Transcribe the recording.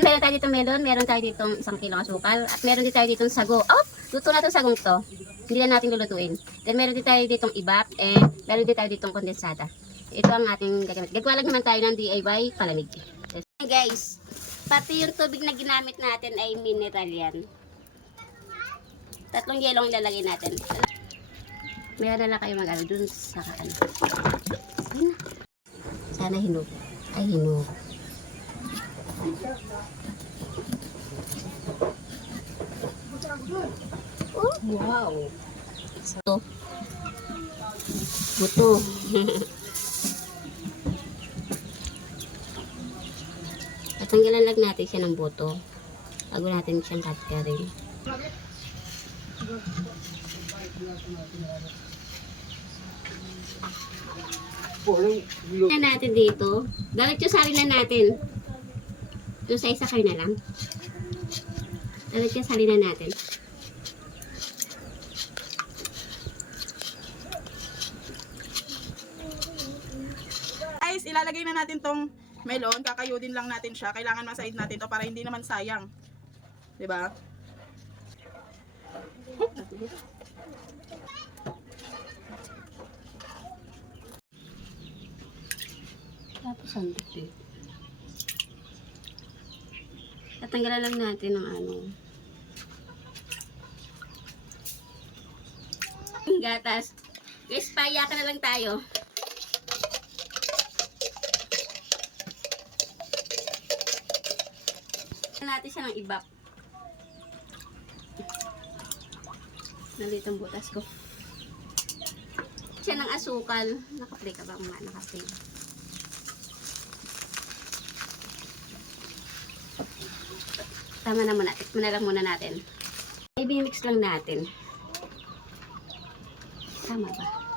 Then, meron tayo ditong melon, meron tayo ditong 1 kilong asukal, at meron din tayo ditong sago. Oh, luto na itong sagong to. Hindi na natin lulutuin. Then, meron din tayo ditong ibap, and meron din tayo ditong kondensada. Ito ang ating gagamit. Gagwalag naman tayo ng DIY palamig. Yes. Guys, pati yung tubig na ginamit natin ay mineral yan. 3 yelo ang ilalagay natin. Mayroon na lang kayo mag-ano dun sa kakano. Sana hinog. Ay, hinog. Oh, wow. So, buto. Tatanggalan lang natin siya ng buto bago natin siyang cut-caring. Na natin dito. Dalit yung sali na natin. Ito sa isa kayo na lang. Dalit yung sali na natin. Guys, ilalagay na natin tong melon. Kakayudin lang natin siya. Kailangan masaid natin to para hindi naman sayang. 'Di ba? Tapos ang dito. Tatanggalan lang natin ng ano. Gatas. Guys, paya ka na lang tayo. Natin siya ng ibap. Nalito ang butas ko. Siya ng asukal. Naka-play ka ba? Naka-play. Tama na muna. Tikman na lang muna natin. Ay, binimix lang natin. Tama ba?